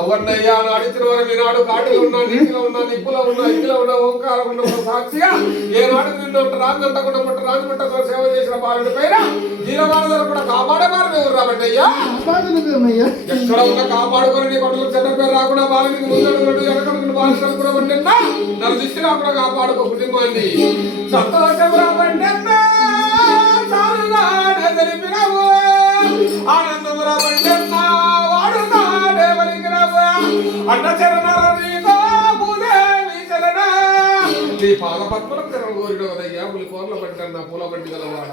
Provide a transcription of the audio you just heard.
అవన్నయ్యా నాడిచిన వరం ఈనాడు కాటిలో ఉన్నా నీటిలో ఉన్నా నిప్పులో ఉన్నా ఇంటిలో ఉన్నా ఓంకారం ఉన్న సాక్షిగా ఏనాడు నిన్ను రాజంటకుండా పుట్ట రాజమంటతో సేవ చేసిన బాలుడి పైన జీవమానదారు కూడా కాపాడే బాలు ఎవరు రాబట్టయ్యా ఎక్కడ ఉన్నా కాపాడుకొని నీ కొడుకు చెడ్డ పేరు రాకుండా బాలుడికి ముందు ఎనకడుకున్న బాలు కూడా పండినా నన్ను దిష్టి రాకుండా కాపాడుకో కుటుంబాన్ని సంతోషం రాబండెన్నా తెలిపినవు ఆనందం రాబండెన్నా వాడు నాడే వలికినవు అన్న చరణాల నీకో భూదేవి చరణ నీ పాద పద్మలకు చరణ కోరినవదయ్యా పులి కోర్ల పట్టి అన్న పూల పట్టి గలవాడ